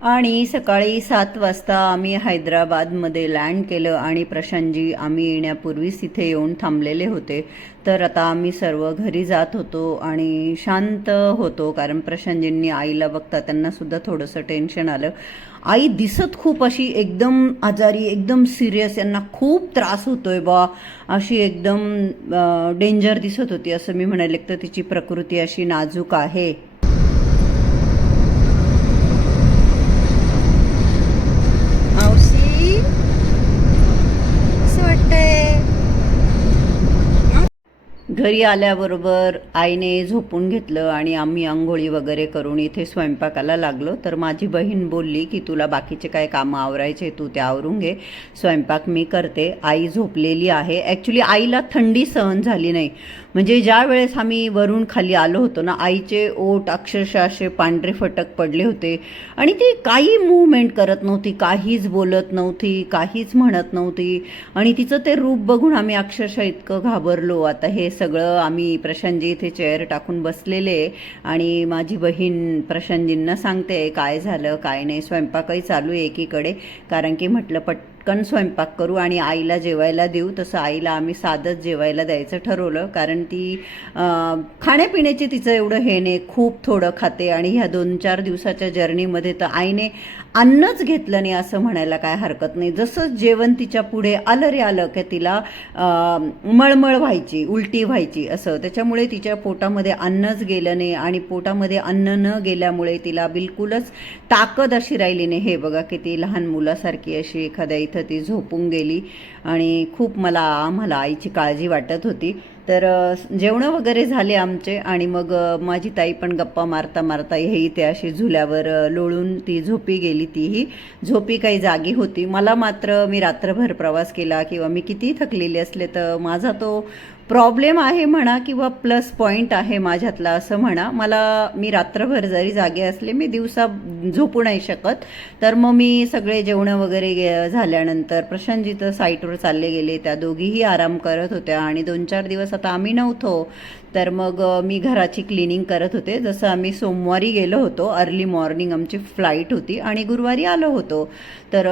आणि सकाळी सात वाजता आम्ही हैदराबादमध्ये लँड केलं आणि प्रशांतजी आम्ही येण्यापूर्वीच इथे येऊन थांबलेले होते. तर आता आम्ही सर्व घरी जात होतो आणि शांत होतो कारण प्रशांतजींनी आईला बघता त्यांनासुद्धा थोडंसं टेन्शन आलं. आई दिसत खूप अशी एकदम आजारी एकदम सिरियस यांना खूप त्रास होतोय बा. अशी एकदम डेंजर दिसत होती असं मी म्हणाले तर तिची प्रकृती अशी नाजूक आहे. घरी आल्याबरोबर आईने झोपून घेतलं आणि आम्ही आंघोळी वगैरे करून इथे स्वयंपाकाला लागलो. तर माझी बहीण बोलली की तुला बाकीचे काय कामं आवरायचे तू ते आवरून घे. स्वयंपाक मी करते. आई झोपलेली आहे. ॲक्च्युली आईला थंडी सहन झाली नाही. म्हणजे ज्या वेळेस आम्ही वरून खाली आलो होतो ना आईचे ओठ अक्षरशः असे पांढरे फटक पडले होते. आणि ती काही मूवमेंट करत नव्हती काहीच बोलत नव्हती काहीच म्हणत नव्हती. आणि तिचं ते रूप बघून आम्ही अक्षरशः इतकं घाबरलो. आता हे सगळं आम्ही प्रशांतजी इथे चेअर टाकून बसलेले आणि माझी बहीण प्रशांतजींना सांगते काय झालं? काय नाही? स्वयंपाकही चालू आहे एकीकडे. कारण की म्हटलं पट पटकन स्वयंपाक करू आणि आईला जेवायला देऊ. तसं आईला आम्ही साधंच जेवायला द्यायचं ठरवलं. कारण ती खाण्यापिण्याची तिचं एवढं हे नाही. खूप थोडं खाते आणि ह्या दोन चार दिवसाच्या जर्नीमध्ये तर आईने अन्नच घेतलं नाही असं म्हणायला काय हरकत नाही. जसं जेवण तिच्या पुढे आलं रे आलं की तिला मळमळ व्हायची उलटी व्हायची असं. त्याच्यामुळे तिच्या पोटामध्ये अन्नच गेलं नाही आणि पोटामध्ये अन्न न गेल्यामुळे तिला बिलकुलच ताकद अशी राहिली नाही. हे बघा किती लहान मुलासारखी अशी एखाद्या इथं ती झोपून गेली आणि खूप मला आम्हाला आईची काळजी वाटत होती. तर जेवणं वगैरे झाले आमचे आणि मग माझी ताई पण गप्पा मारता मारता हे इथे अशी झुल्यावर लोळून ती झोपी गेली तीही. झोपी काही जागी होती. मला मात्र मी रात्रभर प्रवास केला किंवा मी कितीही थकलेली असले तर माझा तो प्रॉब्लेम आहे म्हणा किंवा प्लस पॉईंट आहे माझ्यातला असं म्हणा मला मी रात्रभर जरी जागे असले मी दिवसा झोपू नाही शकत. तर मग मी सगळे जेवणं वगैरे गे- झाल्यानंतर प्रशांतजी तर साईटवर चालले गेले त्या दोघीही आराम करत होत्या आणि दोन चार दिवस आता आम्ही नव्हतो. तर मग मी घराची क्लिनिंग करत होते. जसं आम्ही सोमवारी गेलो होतो अर्ली मॉर्निंग आमची फ्लाईट होती आणि गुरुवारी आलो होतो. तर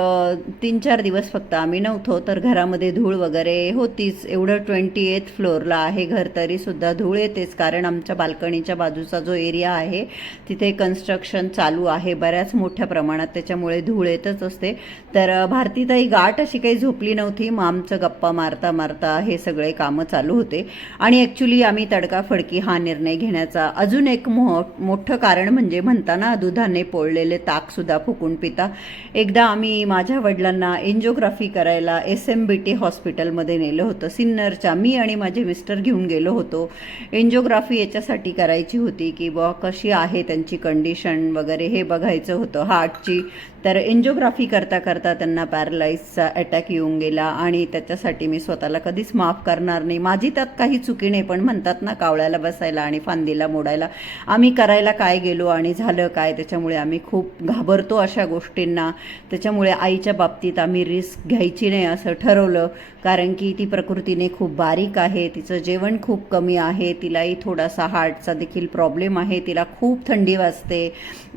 तीन चार दिवस फक्त आम्ही नव्हतो तर घरामध्ये धूळ वगैरे होतीच. एवढं ट्वेंटी एथ फ्लोअरला आहे घर तरीसुद्धा धूळ येतेच कारण आमच्या बाल्कनीच्या बाजूचा जो एरिया आहे तिथे कन्स्ट्रक्शन चालू आहे बऱ्याच मोठ्या प्रमाणात त्याच्यामुळे धूळ येतच असते. तर भारतीताई गाठ अशी काही झोपली नव्हती. मग आमचं गप्पा मारता मारता हे सगळे कामं चालू होते. आणि ॲक्च्युली आम्ही तडकाफडकी हा निर्णय घेण्याचा अजून एक मो मोठं कारण म्हणजे म्हणताना दुधाने पोळलेले ताकसुद्धा फुकून पिता. एकदा आम्ही माझ्या वडिलांना एन्जिओग्राफी करायला एस एम बी टी हॉस्पिटलमध्ये नेलं होतं. सिन्नरच्या मी आणि माझे मिस्टर घेऊन गेलो होतो. एन्जिओग्राफी याच्यासाठी करायची होती की बुवा कशी आहे त्यांची कंडिशन वगैरे हे बघायचं होतं. हार्टची तर एन्जिओग्राफी करता करता त्यांना पॅरालाइजचा अटॅक येऊन गेला आणि त्याच्यासाठी मी स्वतःला कधीच माफ करणार नाही. माझी त्यात काही चुकी नाही पण म्हणतात ना कावळ्याला बसायला आणि फांदीला मोडायला आम्ही करायला काय गेलो आणि झालं काय? त्याच्यामुळे आम्ही खूप घाबरतो अशा गोष्टींना. त्याच्यामुळे आईच्या बाबतीत आम्ही रिस्क घ्यायची नाही असं ठरवलं. कारण की ती प्रकृतीने खूप बारीक आहे तिचं जेवण खूप कमी आहे तिलाही थोडासा हार्टचा देखील प्रॉब्लेम आहे तिला खूप थंडी वाजते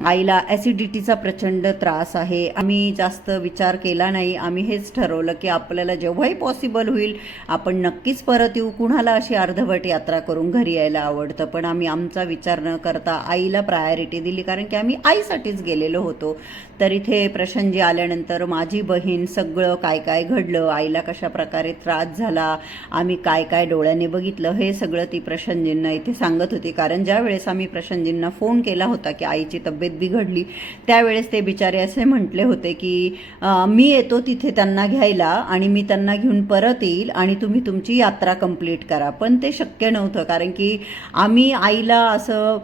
आईला ॲसिडिटीचा प्रचंड त्रास आहे. आम्ही जास्त विचार केला नाही आम्ही हेच ठरवलं की आपल्याला जेव्हाही पॉसिबल होईल आपण नक्कीच परत येऊ कुणाला अशी अर्धवट यात्रा करून घरी यायला आवडतं? पण आम्ही आमचा विचार न करता आईला प्रायोरिटी दिली कारण की आम्ही आईसाठीच गेलेलो होतो. तर इथे प्रशंजी आल्यानंतर माझी बहीण सगळं काय काय घडलं? आईला कशा प्रकारे त्रास झाला. आम्ही काय काय डोळ्याने बघितलं हे सगळं ती प्रशांतजींना इथे सांगत होती. कारण ज्या वेळेस आम्ही प्रशांतजींना फोन केला होता की आईची तब्येत बिघडली त्यावेळेस ते बिचारे असे म्हटले होते की मी येतो तिथे त्यांना घ्यायला आणि मी त्यांना घेऊन परत येईल आणि तुम्ही तुमची यात्रा कंप्लीट करा. पण ते शक्य नव्हतं. कारण की आम्ही आईला असं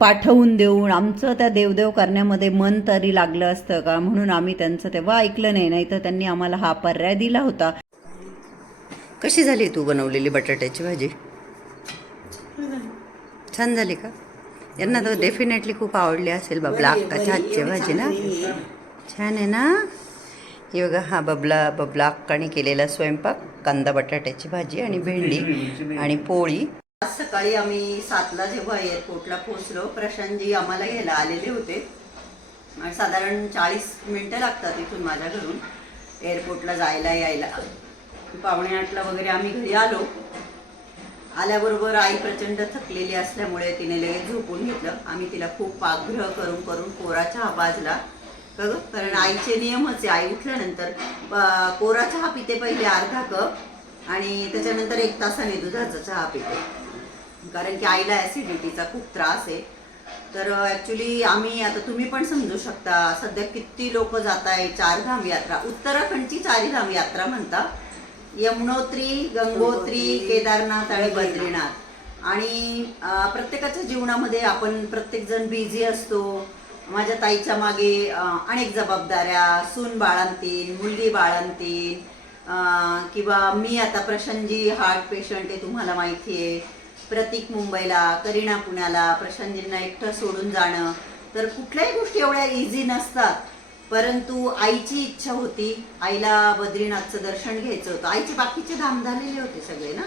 पाठवून देऊन आमचं त्या देवदेव करण्यामध्ये मन तरी लागलं असतं का? म्हणून आम्ही त्यांचं तेव्हा ऐकलं नाही. नाही तर त्यांनी आम्हाला हा पर्याय दिला होता. कशी झाली तू बनवलेली बटाट्याची भाजी? छान झाली का? यांना तर डेफिनेटली खूप आवडली असेल बाबला अक्काच्या हातची भाजी ना? छान आहे ना? ही बघा हा बबला बबला अक्काने केलेला स्वयंपाक कांदा बटाट्याची भाजी आणि भेंडी आणि पोळी. आज सकाळी आम्ही सातला जेव्हा एअरपोर्टला पोहोचलो प्रशांतजी आम्हाला घ्यायला आलेले होते. साधारण चाळीस मिनटं लागतात इथून माझ्या घरून. एअरपोर्टला जायला यायला. पावणे आठला वगैरे आम्ही घरी आलो. आल्याबरोबर आई प्रचंड थकलेली असल्यामुळे तिने लगेच झोपून घेतलं. आम्ही तिला खूप पाकग्रह करून करून कोरा चहा पाजला कारण आईचे नियमच आहे. आई उठल्यानंतर कोरा चहा पिते पहिले अर्धा कप आणि त्याच्यानंतर एक तासाने दुधाचा चहा पिते. कारण की आईला ॲसिडिटीचा खूप त्रास आहे. तर ॲक्च्युली आम्ही आता तुम्ही पण समजू शकता सध्या किती लोक जात आहे चारधाम यात्रा उत्तराखंडची चारधाम यात्रा म्हणतात यमुनोत्री गंगोत्री केदारनाथ आणि बद्रीनाथ. आणि प्रत्येकाच्या जीवनामध्ये आपण प्रत्येकजण बिझी असतो. माझ्या ताईच्या मागे अनेक जबाबदाऱ्या. सून बाळंतीन मुलगी बाळंतीन किंवा मी आता प्रशांतजी हार्ट पेशंट आहे तुम्हाला माहिती आहे. प्रतीक मुंबईला करीना पुण्याला प्रशांतजींना एकटं सोडून जाणं. तर कुठल्याही गोष्टी एवढ्या इझी नसतात. परंतु आईची इच्छा होती आईला बद्रीनाथचं दर्शन घ्यायचं होतं. आईचे बाकीचे धाम झालेले होते सगळे ना?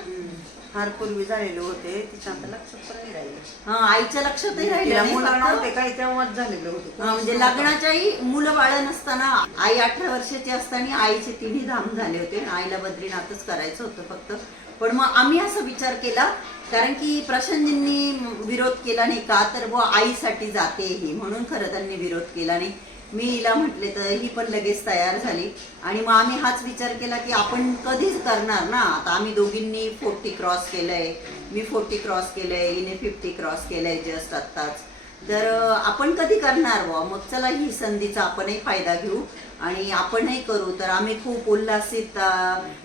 फार पूर्वी झालेले होते तिच्या आता लक्षात पण नाही राहिले. हा आईच्या लक्षातही तिला राहिलं मुलं काही तेव्हाच झालेले होते. म्हणजे लग्नाच्याही मुलं बाळ नसताना आई अठरा वर्षाची असताना आईचे तिन्ही धाम झाले होते आणि आईला बद्रीनाथच करायचं होतं फक्त. पण मग आम्ही असा विचार केला कारण की प्रशांतजींनी विरोध केला नाही का तर बुवा आईसाठी जाते ही म्हणून खरं त्यांनी विरोध केला नाही. मी हिला म्हटले तर ही पण लगेच तयार झाली. आणि मग आम्ही हाच विचार केला की आपण कधीच करणार ना? आता आम्ही दोघींनी फोर्टी क्रॉस केलंय. मी फोर्टी क्रॉस केलंय हिने फिफ्टी क्रॉस केलंय जस्ट आत्ताच. तर आपण कधी करणार व मग चला ही संधीचा आपणही फायदा घेऊ आणि आपणही करू. तर आम्ही खूप उल्हासित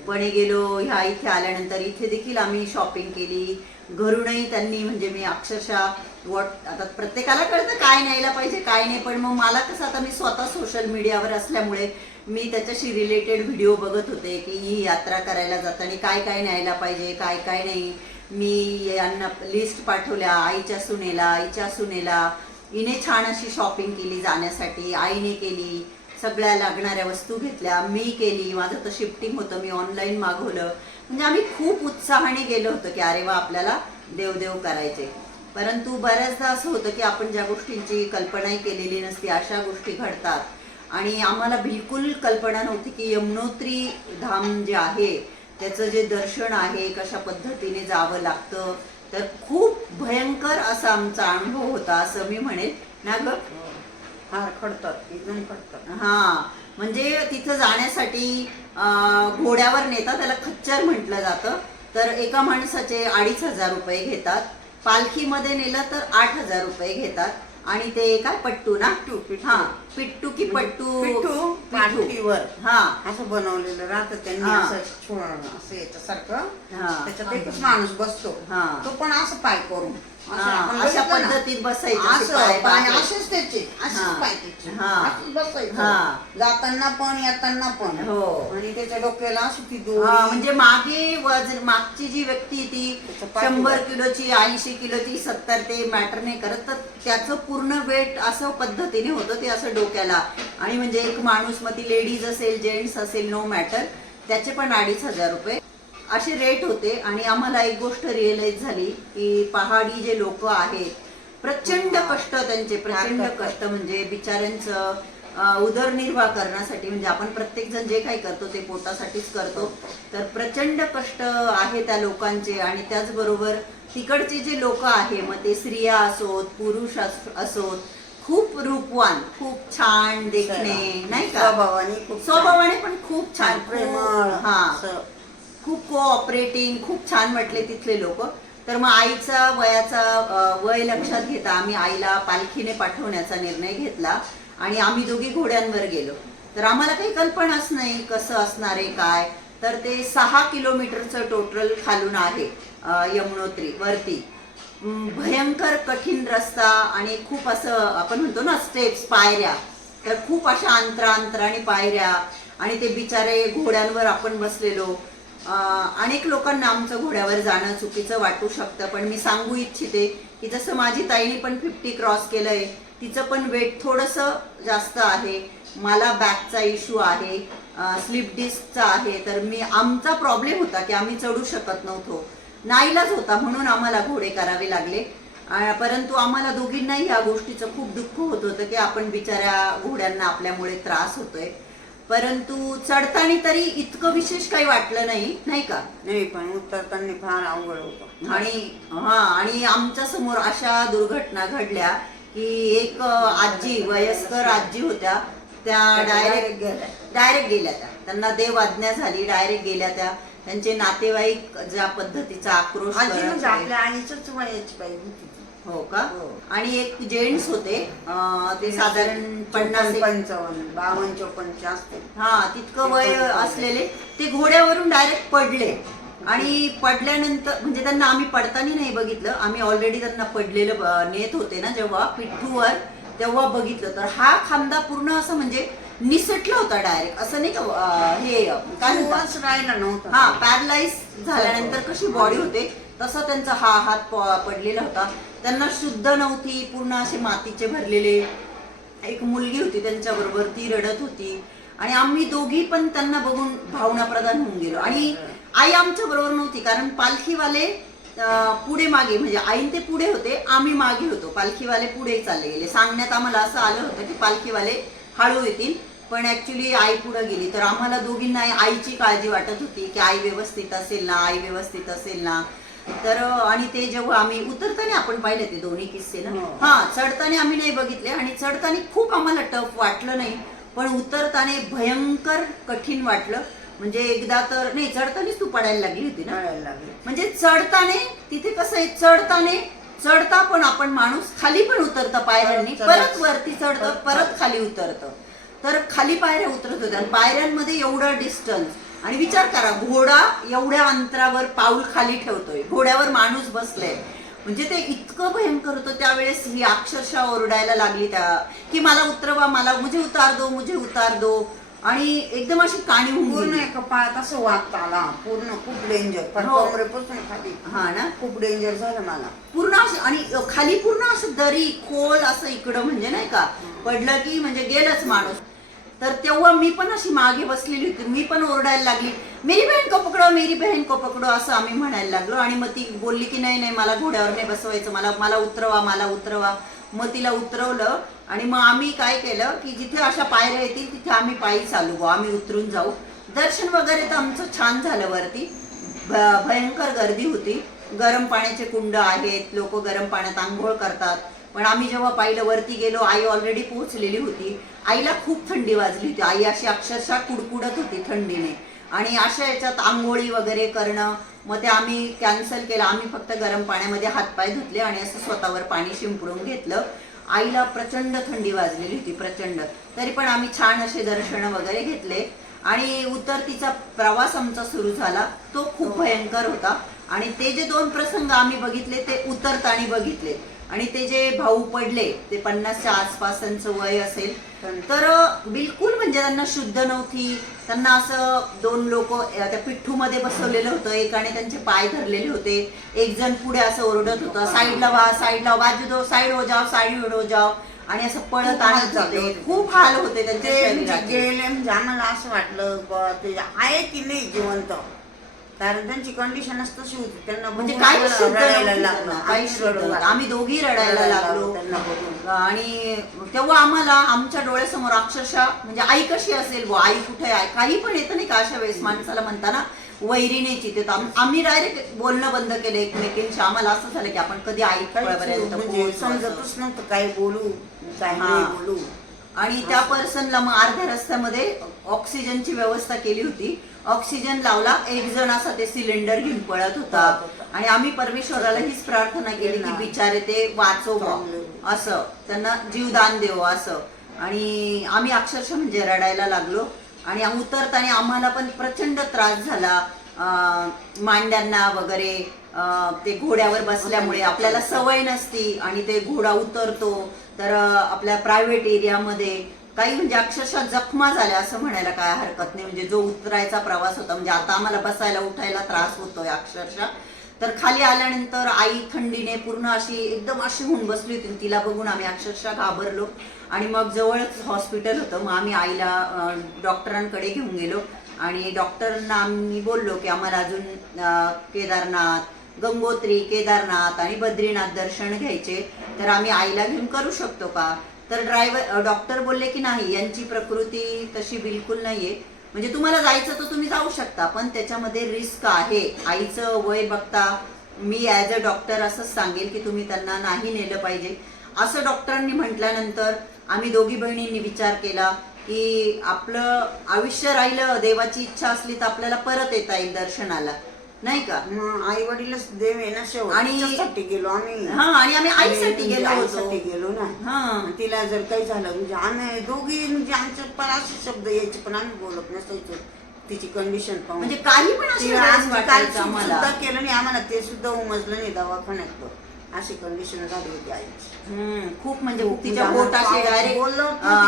गेलो. ह्या इथे आल्यानंतर इथे देखील आम्ही शॉपिंग केली. घरूनही त्यांनी म्हणजे मी अक्षरशः वॉट आता प्रत्येकाला कळतं काय न्यायला पाहिजे काय नाही पण मग मला कसं आता मी स्वतः सोशल मीडियावर असल्यामुळे मी त्याच्याशी रिलेटेड व्हिडिओ बघत होते की ही यात्रा करायला जाताना काय काय न्यायला पाहिजे काय काय नाही. मी यांना लिस्ट पाठवल्या आईच्या सुनेला आईच्या सुनेला. हिने छान अशी शॉपिंग केली जाण्यासाठी आईने केली सगळ्या लागणाऱ्या वस्तू घेतल्या मी केली. माझं तर शिफ्टिंग होतं मी ऑनलाईन मागवलं. म्हणजे आम्ही खूप उत्साहाने गेलो होतो की अरे वा आपल्याला देवदेव करायचे. परंतु बऱ्याचदा असं होतं की आपण ज्या गोष्टींची कल्पनाही केलेली नसते अशा गोष्टी घडतात. आणि आम्हाला बिलकुल कल्पना नव्हती की यमुनोत्री धाम जे आहे त्याचं जे दर्शन आहे कशा पद्धतीने जावं लागतं. तर खूप भयंकर असा आमचा अनुभव होता असं मी म्हणेन ना ग? फार खडतात हा. म्हणजे तिथं जाण्यासाठी घोड्यावर नेतात त्याला खच्चर म्हटलं जातं. तर एका माणसाचे अडीच हजार रुपये घेतात. पालखीमध्ये नेलं तर आठ हजार रुपये घेतात. आणि ते काय? पट्टू ना. हा पिट्टू की पट्टू पिट्टू? पाठीवर हा. असं बनवलेलं राहतं त्यांनी. असं छोड असं याच्यासारखं. त्याच्यात एकच माणूस बसतो. हा. तो पण असं पाय करून. हा, अशा? पद्धतीत बसायचं असे पाय पाय. असेच त्याचे असेच हा. पाय त्याचे. असंच बसायचं. जाताना पण येताना पण हो. आणि त्याच्या डोक्याला अशी ती दोरी म्हणजे मागे वजन मागची जी व्यक्ती ती त्याचं. शंभर किलोची ऐंशी किलोची सत्तर ते मॅटर नाही करत तर त्याचं पूर्ण वेट असं पद्धतीने होतं ते असं डोक्याला आणि म्हणजे एक माणूस मग ती लेडीज असेल जेंट्स असेल नो मॅटर त्याचे पण अडीच हजार रुपये असे रेट होते आणि आम्हाला एक गोष्ट रिअलाइज झाली की पहाडी जे लोक आहेत प्रचंड कष्ट त्यांचे प्रचंड. कष्ट म्हणजे बिचाऱ्यांचं उदरनिर्वाह करण्यासाठी म्हणजे आपण प्रत्येक जण जे काही करतो ते पोटासाठीच करतो तर प्रचंड कष्ट आहे त्या लोकांचे आणि त्याचबरोबर तिकडचे जे लोक आहे मग ते स्त्रिया असोत पुरुष अस- असोत खूप रूपवान खूप छान देखणे नाही का स्वभावाने. स्वभावाने पण खूप छान प्रेमळ हा. खूप कोऑपरेटिंग खूप छान म्हटले तिथले लोक. तर मग आईचा वयाचा वय लक्षात घेता आम्ही आईला पालखीने पाठवण्याचा निर्णय घेतला आणि आम्ही दोघी घोड्यांवर गेलो. तर आम्हाला काही कल्पनाच नाही कसं असणार आहे काय. तर ते सहा किलोमीटरचं टोटल खालून आहे यमुनोत्री वरती. भयंकर कठीण रस्ता आणि खूप असं आपण म्हणतो ना स्टेप्स पायऱ्या. तर खूप अशा अंतरांतराने पायऱ्या आणि ते बिचारे घोड्यांवर आपण बसलेलो. अनेक लोकांना आमचं घोड्यावर जाणं चुकीचं वाटू शकतं पण मी सांगू इच्छिते की जसं माझी ताईने पण फिफ्टी क्रॉस केलंय तिचं पण वेट थोडंसं जास्त आहे. मला बॅकचा इश्यू आहे स्लिप डिस्कचा आहे तर मी आमचा प्रॉब्लेम होता की आम्ही चढू शकत नव्हतो. नाईलाज होता म्हणून आम्हाला घोडे करावे लागले. परंतु आम्हाला दोघींनाही या गोष्टीचं खूप दुःख होत होतं की आपण बिचाऱ्या घोड्यांना आपल्यामुळे त्रास होतोय. परंतु चढताना तरी इतकं विशेष काही वाटलं नाही नाही का नाही पण उतरताना फार अवघड होतं आणि हा आणि आमच्यासमोर अशा दुर्घटना घडल्या की एक आजी वयस्कर आजी होत्या त्या डायरेक्ट गेल्या. डायरेक्ट गेल्या त्या त्यांना देव आज्ञा झाली डायरेक्ट गेल्या त्या त्यांचे नातेवाईक ज्या पद्धतीचा आक्रोश. आपल्या आईच वयाची पाहिजे. हो का? हो. आणि एक जेंट्स होते अ, ते साधारण पन्नास एक- पंचावन्न बावन्न चोपन्नचे असते हा तितकं वय असलेले. ते घोड्यावरून डायरेक्ट पडले. आणि पडल्यानंतर म्हणजे त्यांना आम्ही पडताना नाही बघितलं. आम्ही ऑलरेडी त्यांना पडलेलं ब- नेत होते ना जेव्हा पिठ्ठूवर तेव्हा बघितलं. तर हा खांदा पूर्ण असं म्हणजे निसटला होता डायरेक्ट. असं नाही का अं, हे काय म्हणतात? राहिला नव्हता. हा पॅरलाइज झाल्यानंतर कशी बॉडी होते तसा त्यांचा हा हात प- पडलेला होता. त्यांना शुद्ध नव्हती पूर्ण असे मातीचे भरलेले. एक मुलगी होती त्यांच्या बरोबर ती रडत होती. आणि आम्ही दोघी पण त्यांना बघून भावना प्रदान होऊन गेलो. आणि आई आमच्या बरोबर नव्हती कारण पालखीवाले पुढे मागे म्हणजे आईन ते पुढे होते आम्ही मागे होतो. पालखीवाले पुढे चालले गेले. सांगण्यात आम्हाला असं आलं होतं की पालखीवाले हळू येतील. पण ऍक्च्युली आई पुढे गेली. तर आम्हाला दोघींना आईची काळजी वाटत होती की आई व्यवस्थित असेल ना आई व्यवस्थित असेल ना. तर आणि ते जेव्हा आम्ही उतरताना आपण पाहिले ते दोन्ही किस्से ना हो. हा चढताना आम्ही नाही बघितले आणि चढताना खूप आम्हाला टफ वाटलं नाही पण उतरताना भयंकर कठीण वाटलं. म्हणजे एकदा तर नाही चढतानाच तू पडायला लागली होती ना? कळायला लागले. म्हणजे चढताने तिथे कसं आहे चढताने चढता पण आपण माणूस खाली पण उतरतं पायऱ्यांनी परत. वरती चढतं परत खाली. उतरतं. तर खाली पायऱ्या उतरत होत्या. आणि पायऱ्यांमध्ये एवढं डिस्टन्स आणि विचार करा घोडा एवढ्या अंतरावर पाऊल खाली ठेवतोय. घोड्यावर माणूस बसलाय. म्हणजे ते इतकं भयंकर होतं. त्यावेळेस ही अक्षरशः ओरडायला लागली त्या की मला उतरवा मला मुझे उतार दो मुझे उतार दो. आणि एकदम अशी काणी पूर्ण. एका पायात असं वागता आला. पूर्ण खूप डेंजर पण हो. कमरेपासून खाली हा ना? खूप डेंजर झालं मला. पूर्ण असं आणि खाली पूर्ण असं दरी खोल असं इकडं म्हणजे नाही का पडलं की म्हणजे गेलंच माणूस. तर तेव्हा मी पण अशी मागे बसलेली होती. मी पण ओरडायला लागली मेरी बहीण को पकडो मेरी बहीण को पकडो असं आम्ही म्हणायला लागलो. आणि मग ती बोलली की नाही नाही मला घोड्यावर नाही बसवायचं मला मला उतरवा मला उतरवा. मग तिला उतरवलं आणि मग आम्ही काय केलं की जिथे अशा पायऱ्या येतील तिथे आम्ही पायी चालू बुवा, आम्ही उतरून जाऊ. दर्शन वगैरे तर आमचं छान झालं वरती. भयंकर गर्दी होती. गरम पाण्याचे कुंड आहेत लोक गरम पाण्यात आंघोळ करतात. पण आम्ही जेव्हा पाहिलं वरती गेलो आई ऑलरेडी पोहोचलेली होती. आईला खूप थंडी वाजली होती. आई अशी अक्षरशः कुडकुडत होती थंडीने. आणि अशा याच्यात आंघोळी वगैरे करणं मग ते आम्ही कॅन्सल केलं. आम्ही फक्त गरम पाण्यामध्ये हातपाय धुतले आणि असं स्वतःवर पाणी शिंपडून घेतलं. आईला प्रचंड थंडी वाजलेली होती प्रचंड. तरी पण आम्ही छान असे दर्शन वगैरे घेतले. आणि उतरतीचा प्रवास आमचा सुरू झाला. तो खूप भयंकर होता. आणि ते जे दोन प्रसंग आम्ही बघितले ते उतरताना बघितले. आणि ते जे भाऊ पडले ते पन्नासच्या आसपास त्यांचं वय असेल तर बिलकुल म्हणजे त्यांना शुद्ध नव्हती. त्यांना असं दोन लोक त्या पिठ्ठूमध्ये बसवलेलं होतं. एकाने त्यांचे पाय धरलेले होते. एक जण पुढे असं ओरडत होतं साईडला वा साईडला बाजू दो साईड हो जाओ साईड हो जाओ. आणि असं पळत आणत होते. होते. खूप हाल होते त्यांच्या ते म्हणजे. गेले म्हणजे आम्हाला असं वाटलं ते आहे की नाही जिवंत? कारण त्यांची कंडिशनच तशी होती. त्यांना म्हणजे शुद्ध रडायला लागलं. आम्ही दोघी रडायला लागलो. त्यांना बघून. आणि तेव्हा आम्हाला आमच्या डोळ्यासमोर अक्षरशः म्हणजे आई कशी असेल बुवा आई कुठे आहे? काही पण येतं नाही का अशा वेळेस माणसाला म्हणताना? वैरीनेची ते आम्ही डायरेक्ट बोलणं बंद केलं एकमेकींशी. आम्हाला असं झालं की आपण कधी आई म्हणजे. समजतच नव्हतं काय बोलू काय हा. बोलू. आणि त्या पर्सनला मग अर्ध्या रस्त्यामध्ये ऑक्सिजनची व्यवस्था केली होती. ऑक्सिजन लावला एक जण असा ते सिलेंडर घेऊन पळत होता. आणि आम्ही परमेश्वराला हीच प्रार्थना केली की बिचारे ते वाचव असं. त्यांना जीवदान देव असं. आणि आम्ही अक्षरशः म्हणजे रडायला लागलो. आणि उतरताना आम्हाला पण प्रचंड त्रास झाला. मांड्यांना वगैरे ते घोड्यावर बसल्यामुळे आपल्याला सवय नसती आणि ते घोडा उतरतो. तर आपल्या प्रायव्हेट एरियामध्ये काही म्हणजे अक्षरशः जखमा झाल्या असं म्हणायला काय हरकत नाही. म्हणजे जो उतरायचा प्रवास होता म्हणजे आता आम्हाला बसायला उठायला त्रास होतोय अक्षरशः. तर खाली आल्यानंतर आई थंडीने पूर्ण अशी एकदम अशी होऊन बसली होती तिला बघून आम्ही अक्षरशः घाबरलो. आणि मग जवळच हॉस्पिटल होतं. मग आम्ही आईला डॉक्टरांकडे घेऊन गेलो. आणि डॉक्टरांना आम्ही बोललो की आम्हाला अजून केदारनाथ गंगोत्री केदारनाथ आणि बद्रीनाथ दर्शन घ्यायचे. तर आम्ही आईला घेऊन करू शकतो का? तर ड्रायव्हर डॉक्टर बोलले की नाही यांची प्रकृती तशी बिलकुल नाहीये. म्हणजे तुम्हाला जायचं तर तुम्ही जाऊ शकता पण त्याच्यामध्ये रिस्क आहे. आईचं वय बघता मी ॲज अ डॉक्टर असंच सांगेल की तुम्ही त्यांना नाही नेलं पाहिजे. असं डॉक्टरांनी म्हटल्यानंतर आम्ही दोघी बहिणींनी विचार केला की आपलं आयुष्य राहिलं देवाची इच्छा असली तर आपल्याला परत येता येईल दर्शनाला. नाही का? आई वडीलच देव आहे ना शेवट. आणि- तिच्यासाठी गेलो आम्ही. हा आणि आम्ही आईसाठी म्हणजे गेलो आईसाठी गेलो ना. हा. तिला जर काही झालं म्हणजे आम्ही दोघी म्हणजे आमच्या पण असे शब्द यायचे पण आम्ही बोलत नसायचो. तिची कंडिशन पाहून. म्हणजे काही पण तिला आम्ही काल वाटायचं सुद्धा आम्हाला. केलं नाही. आम्हाला ते सुद्धा उमजलं नाही दवाखान्यात. तो. अशी कंडिशन झाली होती आईची. खूप म्हणजे तिच्या पोट असे डायरेक्ट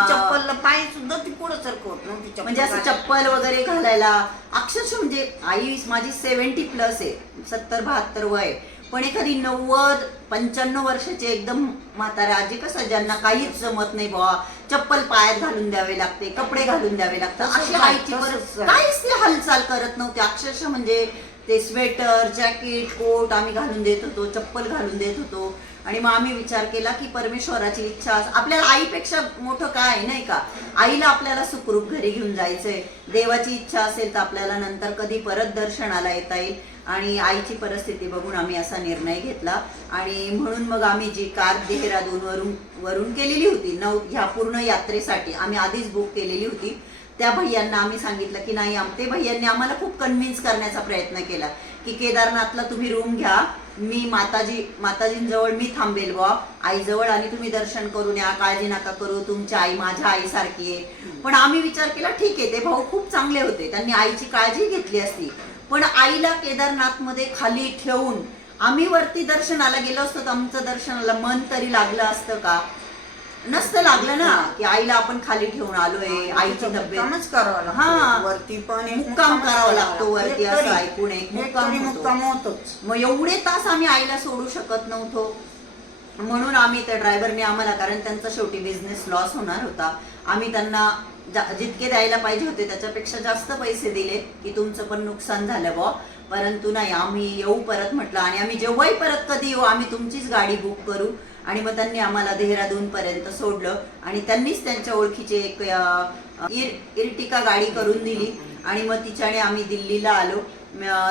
चप्पल पाय सुद्धा ती पुढे सरकवत नव्हती म्हणजे असं. चप्पल वगैरे घालायला अक्षरशः म्हणजे आई माझी सेव्हन्टी प्लस आहे सत्तर बहात्तर वय. पण एखादी नव्वद पंच्याण्णव वर्षाची एकदम म्हातारा आजी कसं ज्यांना काहीच जमत नाही बुवा चप्पल पायात घालून द्यावे लागते कपडे घालून द्यावे लागतात अशी आईची. काहीच ती हालचाल करत नव्हती अक्षरशः म्हणजे ते स्वेटर जॅकेट कोट आम्ही घालून देत होतो चप्पल घालून देत होतो आणि मग आम्ही विचार केला की परमेश्वराची इच्छा आपल्याला आईपेक्षा मोठं काय नाही का? आईला आपल्याला सुखरूप घरी घेऊन जायचंय. देवाची इच्छा असेल तर आपल्याला नंतर कधी परत दर्शनाला येता येईल. आणि आईची परिस्थिती बघून आम्ही असा निर्णय घेतला. आणि म्हणून मग आम्ही जी कार देहरादून वरून वरून केलेली होती नऊ ह्या पूर्ण यात्रेसाठी आम्ही आधीच बुक केलेली होती. त्या भैयांना आम्ही सांगितलं की नाही आम- ते भैयांनी आम्हाला खूप कन्व्हिन्स करण्याचा प्रयत्न केला. की केदारनाथला तुम्ही रूम घ्या. मी माताजी माताजींजवळ मी थांबेल बुवा. आईजवळ आणि तुम्ही दर्शन करून या. काळजी नका करू. तुमची आई माझ्या आईसारखी आहे. पण आम्ही विचार केला ठीक आहे. ते भाऊ खूप चांगले होते. त्यांनी आईची काळजी घेतली असती. पण आईला केदारनाथमध्ये खाली ठेवून आम्ही वरती दर्शनाला गेलो असतो. तर आमचं दर्शनाला मन तरी लागलं असतं का? नसतं लागलं ना की आईला आपण खाली ठेवून आलोय आईची तब्येत. करावा लागतो. हा. वरती पण एक मुक्काम करावा लागतो वरती एक असं तरी- ऐकून एक एक मुक्काम होतो. मुक्काम होतोच. मग एवढे तास आम्ही आईला सोडू शकत नव्हतो. म्हणून आम्ही त्या ड्रायव्हरने आम्हाला कारण त्यांचा शेवटी बिझनेस लॉस होणार होता आम्ही त्यांना जा- जितके द्यायला पाहिजे होते त्याच्यापेक्षा जास्त पैसे दिले की तुमचं पण नुकसान झालं बुवा. परंतु नाही आम्ही येऊ परत म्हटलं आणि आम्ही जेव्हाही परत कधी येऊ आम्ही तुमचीच गाडी बुक करू. आणि मग त्यांनी आम्हाला देहरादून पर्यंत सोडलं. आणि त्यांनीच त्यांच्या ओळखीचे एक अं, इर इर्टिका गाडी करून दिली. आणि मग तिच्याने आम्ही दिल्लीला आलो.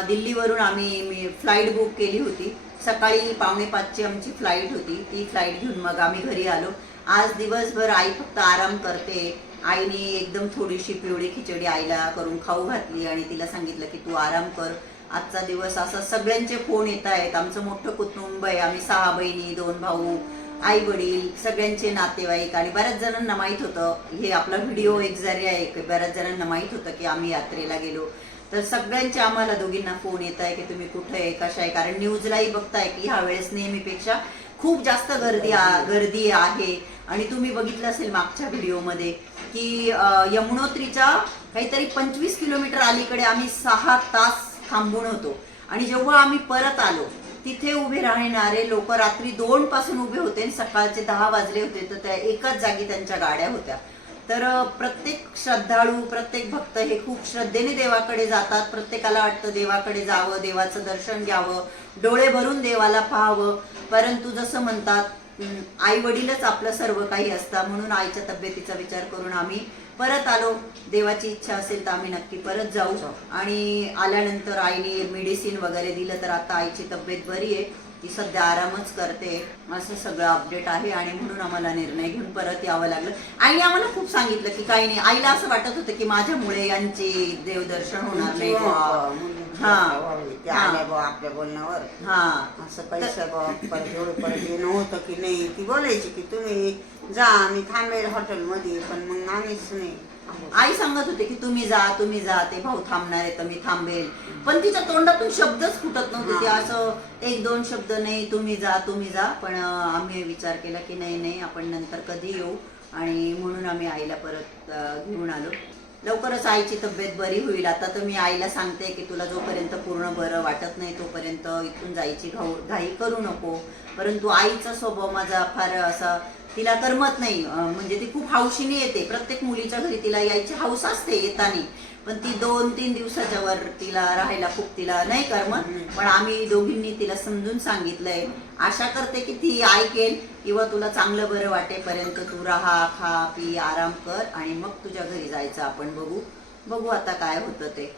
दिल्लीवरून आम्ही फ्लाईट बुक केली होती. सकाळी पावणे पाचची आमची फ्लाईट होती. ती फ्लाईट घेऊन मग आम्ही घरी आलो. आज दिवसभर आई फक्त आराम करते. आईने एकदम थोडीशी पिवळी खिचडी आईला करून खाऊ घातली आणि तिला सांगितलं की तू आराम कर. आजचा दिवस असा सगळ्यांचे फोन येत आहेत. आमचं मोठं कुटुंब आहे. आम्ही सहा बहिणी दोन भाऊ आई वडील सगळ्यांचे नातेवाईक आणि बऱ्याच जणांना माहीत होतं हे आपला व्हिडिओ एक जरी आहे की बऱ्याच जणांना माहीत होतं की आम्ही यात्रेला गेलो. तर सगळ्यांचे आम्हाला दोघींना फोन येत आहे की तुम्ही कुठे आहे कशा आहे? कारण न्यूजलाही बघताय की ह्या वेळेस नेहमीपेक्षा खूप जास्त गर्दी गर्दी आहे. आणि तुम्ही बघितलं असेल मागच्या व्हिडिओमध्ये की यमुनोत्रीच्या काहीतरी पंचवीस किलोमीटर अलीकडे आम्ही सहा तास थांबून होतो. आणि जेव्हा आम्ही परत आलो तिथे उभे राहणारे लोक रात्री दोन पासून उभे होते आणि सकाळचे दहा वाजले होते तर त्या एकाच जागी त्यांच्या गाड्या होत्या. तर प्रत्येक श्रद्धाळू प्रत्येक भक्त हे खूप श्रद्धेने देवाकडे जातात. प्रत्येकाला वाटतं देवाकडे जावं देवाचं दर्शन घ्यावं डोळे भरून देवाला पाहावं. परंतु जसं म्हणतात आई वडीलच आपलं सर्व काही असतं म्हणून आईच्या तब्येतीचा विचार करून आम्ही परत आलो. देवाची इच्छा असेल तर आम्ही नक्की परत जाऊ. आणि आल्यानंतर आईने मेडिसिन वगैरे दिलं तर आता आईची तब्येत बरी आहे. ती सध्या आरामच करते. असं सगळं अपडेट आहे आणि म्हणून आम्हाला निर्णय घेऊन परत यावं लागलं. आईने आम्हाला खूप सांगितलं की काही नाही. आईला असं वाटत होतं की माझ्यामुळे यांचे देवदर्शन होणार नाही. हा. आपल्या बोलण्यावर. हा. असं पैसा परत एवढं परत येणं होतं की नाही? ती बोलायची की तुम्ही जा मी थांबेल हॉटेलमध्ये पण मग आम्हीच नाही आई सांगत होते की तुम्ही जा तुम्ही जा. ते भाऊ थांबणार आहे तर मी थांबेल. पण तिच्या तोंडातून शब्दच फुटत नव्हते. ते. असं एक दोन शब्द नाही तुम्ही जा तुम्ही जा. पण आम्ही विचार केला की नाही नाही आपण नंतर कधी येऊ? आणि म्हणून आम्ही आईला परत घेऊन आलो. लवकरच आईची तब्येत बरी होईल. आता तर मी आईला सांगते की तुला जोपर्यंत पूर्ण बरं वाटत नाही तोपर्यंत इथून जायची घाऊ घाई करू नको. परंतु आईचा स्वभाव माझा फार असा तिला करमत नाही. म्हणजे ती खूप हौशीने येते. प्रत्येक मुलीच्या घरी तिला यायची हौस असते येताना. पण ती दोन तीन दिवसाच्या वर तिला राहायला खूप तिला नाही करमत. पण आम्ही दोघींनी तिला समजून सांगितलंय. आशा करते की ती ऐकेल किंवा तुला चांगलं बरं वाटेपर्यंत तू राहा खा पी आराम कर आणि मग तुझ्या घरी जायचं आपण बघू. बघू आता काय होतं ते.